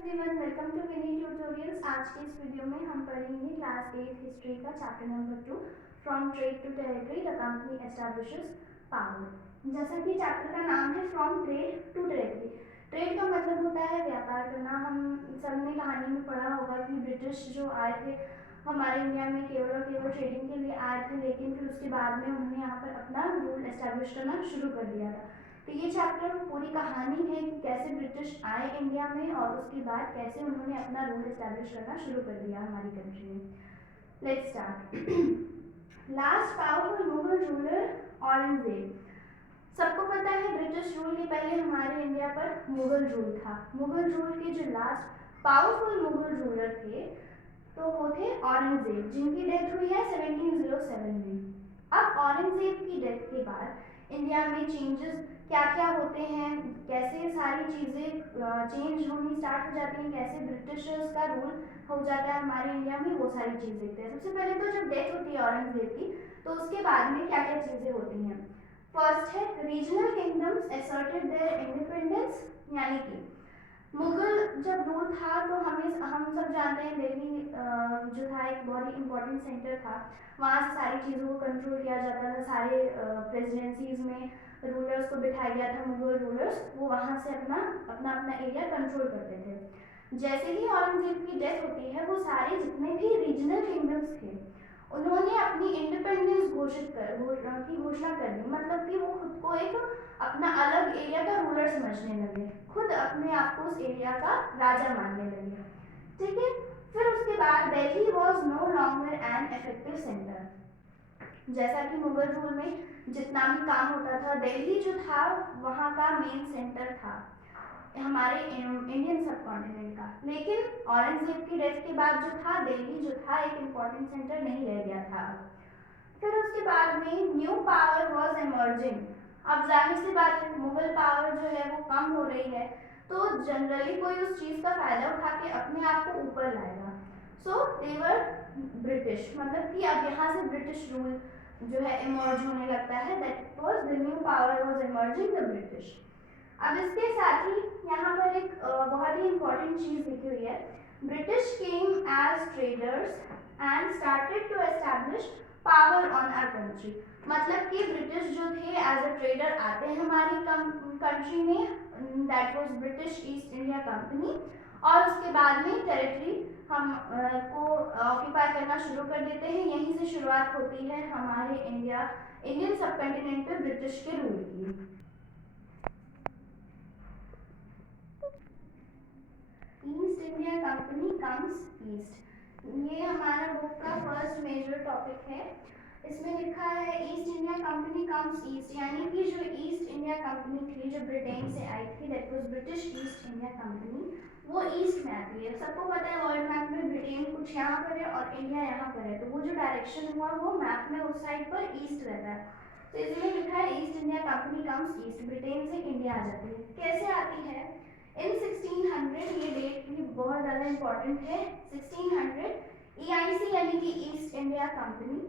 Everyone, welcome to Vini tutorials. आज के इस वीडियो में हम पढ़ेंगे क्लास 8 हिस्ट्री का chapter number 2 from trade to territory the company establishes power. जैसा कि चैप्टर का नाम है from trade to territory. Trade का मतलब होता है व्यापार करना। हम सबने कहानी में पढ़ा होगा कि ब्रिटिश जो आए थे हमारे इंडिया में केवल और केवल ट्रेडिंग के लिए आए थे, लेकिन फिर उसके बाद में उन्होंने यहाँ पर अपना रूल एस्टैब्लिश करना शुरू कर दिया था। तो ये चैप्टर पूरी कहानी है कि कैसे ब्रिटिश आए इंडिया में और उसके बाद कैसे उन्होंने अपना रूल एस्टैब्लिश करना शुरू कर दिया हमारी कंट्री में। Let's start. Last powerful Mughal ruler Aurangzeb. सबको पता है ब्रिटिश रूल के पहले हमारे इंडिया पर मुगल रूल था। मुगल रूल के जो लास्ट पावरफुल मुगल रूलर थे तो वो थे औरंगजेब, जिनकी डेथ हुई है 1707 में। अब औरंगजेब की डेथ के बाद इंडिया में चेंजेस क्या क्या होते हैं, कैसे सारी चीज़ें चेंज होनी स्टार्ट हो जाती हैं, कैसे ब्रिटिशर्स का रूल हो जाता है हमारे इंडिया में, वो सारी चीज़ देखते हैं। सबसे पहले तो जब डेथ होती है औरंगजेब की तो उसके बाद में क्या क्या चीज़ें होती हैं। फर्स्ट है regional kingdoms asserted their independence, यानी कि मुगल जब रूल था तो हम सब जानते हैं दिल्ली जो था एक बहुत ही इम्पोर्टेंट सेंटर था। वहाँ से सारी चीज़ों को कंट्रोल किया जाता था। सारे प्रेसिडेंसीज में रूलर्स को बिठाया गया था। मुगल रूलर्स वो वहाँ से अपना अपना अपना एरिया कंट्रोल करते थे। जैसे ही औरंगजेब की डेथ होती है वो सारे जितने भी रीजनल किंगडम्स थे उन्होंने अपनी इंडिपेंडेंस की घोषणा कर दी। मतलब कि वो खुद को एक अपना अलग एरिया का रूलर समझने लगे, खुद अपने आप को उस एरिया का राजा मानने लगे। ठीक है। फिर उसके बाद Delhi was no longer an effective centre. जैसा कि मुगल रूल में जितना भी काम होता था, दिल्ली जो था वहाँ का मेन सेंटर था हमारे इंडियन सब कॉन्टिनेंट का। लेकिन औरंगजेब की डेथ के बाद जो था दिल्ली जो था एक इम्पोर्टेंट सेंटर नहीं रह गया था। फिर उसके बाद में न्यू पावर वॉज एमर्जिंग। अब जाहिर सी बात है मुगल पावर जो है वो कम हो रही है, तो जनरली कोई उस चीज़ का फायदा उठा के अपने आप को ऊपर लाएगा। सो देवर ब्रिटिश, मतलब कि अब यहाँ से ब्रिटिश रूल जो है इमर्ज होने लगता है। That was the new power was emerging the British. अब इसके साथ ही यहाँ पर एक बहुत ही इंपॉर्टेंट चीज़ लिखी हुई है। British came as traders and started to establish power on our country. मतलब कि ब्रिटिश जो थे एज अ ट्रेडर आते हैं हमारी कंट्री में, that was British east India company, और उसके बाद में टेरिटरी हम को ऑक्यूपाई करना शुरू कर देते हैं। यहीं से शुरुआत होती है हमारे इंडियन सब कॉन्टिनेंट पे ब्रिटिश के रूल की। East India company comes east, ये हमारा बुक का फर्स्ट मेजर टॉपिक है। इसमें लिखा है east India company comes east, यानी कि जो ईस्ट इंडिया कंपनी थी जो ब्रिटेन से आई थी, that was British east India company, वो ईस्ट में आती है। सबको पता है वर्ल्ड मैप में ब्रिटेन कुछ यहाँ पर है और इंडिया यहाँ पर है, तो वो जो डायरेक्शन हुआ वो मैप में उस साइड पर ईस्ट रहता है। तो इसमें लिखा है east India company comes east, Britain से इंडिया आ जाती है। कैसे आती है? इन 1600, ये डेट भी बहुत ज़्यादा इंपॉर्टेंट है। 1600 EIC यानी कि east India company,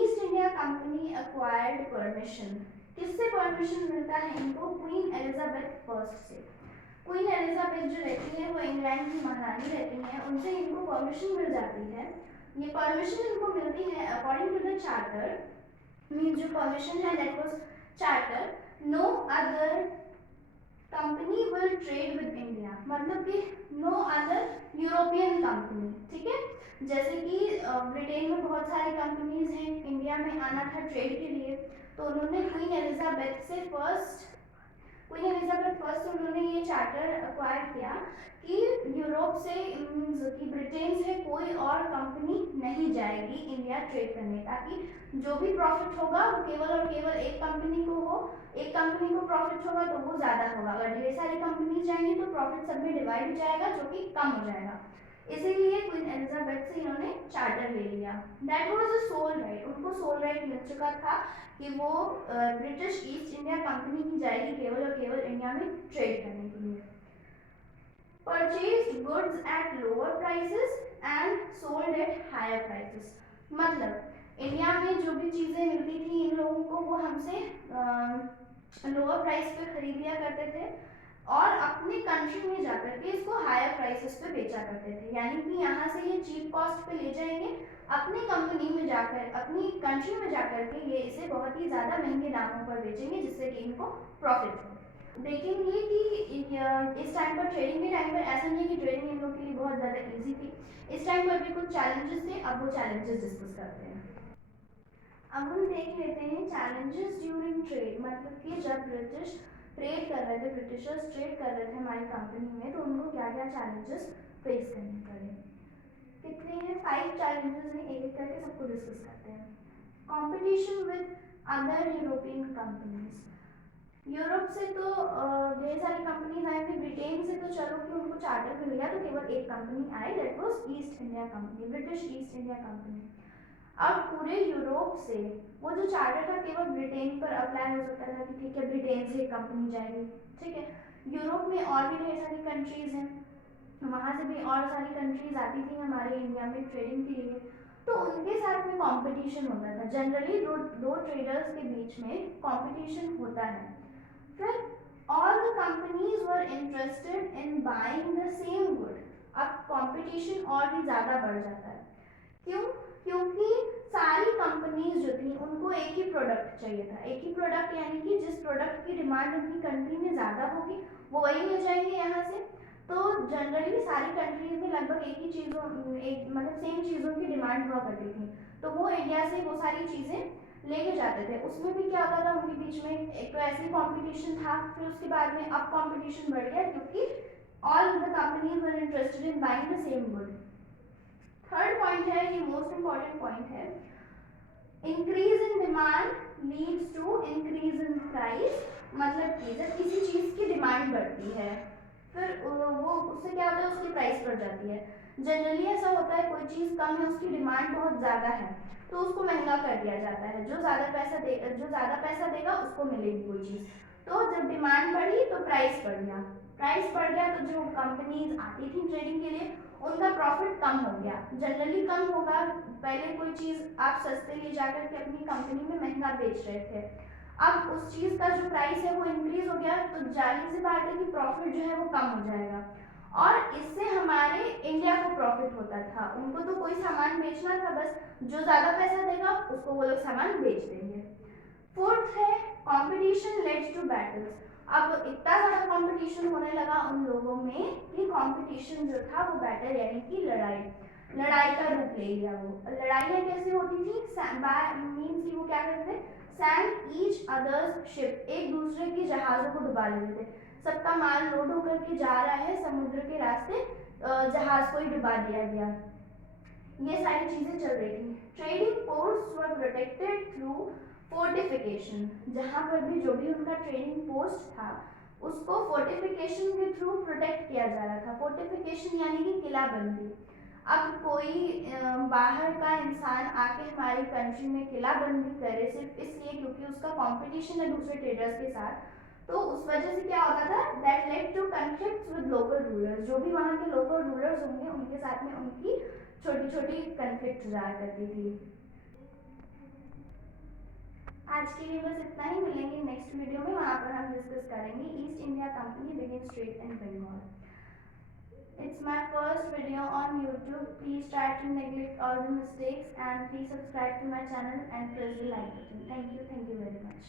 east India company acquired permission. किससे परमिशन मिलता है इनको? क्वीन एलिजाबेथ फर्स्ट से। क्वीन एलिजाबेथ जो रहती है वो इंग्लैंड की महारानी रहती हैं, उनसे इनको परमिशन मिल जाती है। ये परमिशन इनको मिलती है according to the charter, mean जो परमिशन है that was charter, no other company will trade with India, मतलब कि नो अदर यूरोपियन कंपनी। ठीक है। जैसे कि ब्रिटेन में बहुत सारी कंपनीज हैं, इंडिया में आना था ट्रेड के लिए, तो उन्होंने क्वीन एलिजाबेथ से उन्होंने ये चार्टर अक्वायर किया कि यूरोप से कि ब्रिटेन से कोई और कंपनी नहीं जाएगी इंडिया ट्रेड करने, ताकि जो भी प्रॉफिट होगा वो केवल और केवल एक कंपनी को हो। एक कंपनी को प्रॉफिट होगा तो वो ज़्यादा होगा, अगर ढेर सारी कंपनीज जाएंगी तो प्रॉफिट सब में डिवाइड हो जाएगा, जो कि कम हो जाएगा। इसीलिए क्वीन एलिजाबेथ से इन्होंने चार्टर ले लिया। That was a sole right, उनको सोल राइट मिल चुका था कि वो ब्रिटिश ईस्ट इंडिया कंपनी की जाएगी केवल और केवल इंडिया में ट्रेड करने के लिए। Purchase goods at lower prices and sold at higher prices, मतलब इंडिया में जो भी चीज़ें मिलती थी इन लोगों को वो हमसे लोअर प्राइस पे खरीद लिया करते थे, और अपने कंट्री में जाकर के इसको हायर प्राइसेस पे बेचा करते थे। यानी कि यहाँ से ये चीप कॉस्ट पे ले जाएंगे, अपनी कंपनी में जाकर, अपनी कंट्री में जाकर के ये इसे बहुत ही ज़्यादा महंगे दामों पर बेचेंगे, जिससे कि इनको प्रॉफिट हो। देखेंगे कि इस टाइम पर, ट्रेडिंग के टाइम पर ऐसा नहीं कि ट्रेडिंग इन लोगों के लिए बहुत ज़्यादा ईजी थी। इस टाइम पर भी कुछ चैलेंजेस थे, अब वो चैलेंजेस डिस्कस करते हैं। अब हम देख लेते हैं चैलेंजेस ड्यूरिंग ट्रेड, मतलब कि जब ब्रिटिश ट्रेड कर रहे थे, ब्रिटिशर्स ट्रेड कर रहे थे हमारी कंपनी में, तो उनको क्या क्या चैलेंजेस फेस करने पड़े। कितने हैं? 5 चैलेंजेस हैं, एक एक करके सबको डिस्कस करते हैं। Competition with other European companies. Europe से तो ढेर सारी कंपनीज आई थी। ब्रिटेन से तो चलो कि उनको चार्टर मिल गया, तो केवल एक company I, that was east India company, British east India company. अब पूरे यूरोप से वो जो चार्टर था केवल ब्रिटेन पर अप्लाई हो सकता था कि ठीक है ब्रिटेन से कंपनी जाएगी, ठीक है। यूरोप में और भी ढेर सारी कंट्रीज हैं, वहाँ से भी और सारी कंट्रीज आती थी हमारे इंडिया में ट्रेडिंग के लिए, तो उनके साथ में कंपटीशन होता था। जनरली दो ट्रेडर्स के बीच में कंपटीशन होता है। फिर all the companies were interested in buying the same good। अब कंपटीशन और भी ज़्यादा बढ़ जाता है। क्यों? क्योंकि सारी कंपनीज जो थी उनको एक ही प्रोडक्ट चाहिए था। एक ही प्रोडक्ट यानी कि जिस प्रोडक्ट की डिमांड उनकी कंट्री में ज़्यादा होगी वो वही मिल जाएंगे यहाँ से। तो जनरली सारी कंट्रीज में लगभग एक ही चीज़ों, एक मतलब सेम चीज़ों की डिमांड हुआ करती थी, तो वो इंडिया से वो सारी चीज़ें लेके जाते थे। उसमें भी क्या होता था उनके बीच में, एक तो ऐसे ही कॉम्पिटिशन था, फिर उसके बाद में अब कॉम्पिटिशन बढ़ गया क्योंकि all the companies were interested in buying the same good. Third point है, ये मोस्ट इंपॉर्टेंट पॉइंट है, increase in demand leads to increase in price. मतलब कि जब किसी चीज की डिमांड बढ़ती है फिर वो उससे क्या होता है, उसकी प्राइस बढ़ जाती है। जनरली ऐसा होता है, कोई चीज कम है, उसकी डिमांड बहुत ज्यादा है, तो उसको महंगा कर दिया जाता है। जो ज्यादा पैसा देगा उसको मिलेगी कोई चीज। तो जब डिमांड बढ़ी तो प्राइस बढ़ गया, प्राइस बढ़ गया तो जो कंपनीज आती थी ट्रेडिंग के लिए उनका प्रॉफिट कम हो गया। जनरली कम होगा, पहले कोई चीज़ आप सस्ते ले जाकर के अपनी कंपनी में महंगा बेच रहे थे, अब उस चीज़ का जो प्राइस है वो इंक्रीज हो गया, तो जाहिर सी बात है कि प्रॉफिट जो है वो कम हो जाएगा, और इससे हमारे इंडिया को प्रॉफिट होता था। उनको तो कोई सामान बेचना था, बस जो ज़्यादा पैसा देगा उसको वो लोग सामान बेच देंगे। फोर्थ है कंपटीशन लेड्स टू बैटल्स। अब इतना ज़्यादा कंपटीशन होने लगा उन लोगों में कि कंपटीशन जो था वो बैटल यानी कि लड़ाई का रूप ले लिया। वो लड़ाइयाँ कैसे होती थी? मीन्स कि वो क्या करते थे, सैंक ईच अदर्स शिप, एक दूसरे के जहाज़ों को डुबा लेते थे। सबका माल लोड होकर के जा रहा है समुद्र के रास्ते, जहाज़ को ही डुबा दिया गया। ये सारी चीज़ें चल रही थी। ट्रेडिंग पोस्ट्स वर प्रोटेक्टेड थ्रू फोर्टिफिकेशन। जहाँ पर भी जो भी उनका ट्रेडिंग पोस्ट था उसको फोर्टिफिकेशन के थ्रू प्रोटेक्ट किया जा रहा था। फोर्टिफिकेशन यानी कि किलाबंदी। अब कोई बाहर का इंसान आके हमारी कंट्री में किलाबंदी करे सिर्फ इसलिए क्योंकि उसका कंपटीशन है दूसरे ट्रेडर्स के साथ, तो उस वजह से क्या होता था, that led to conflicts with local rulers. जो भी वहाँ के लोकल रूलर्स होंगे उनके साथ में उनकी छोटी छोटी कन्फ्लिक्ट जाया करती थी। आज के लिए बस इतना ही, मिलेंगे नेक्स्ट वीडियो में, वहाँ पर हम डिस्कस करेंगे East India Company begin trade in Bengal. It's my first video on YouTube. Please try to neglect all the mistakes and please subscribe to my channel and press the like button. Thank you very much.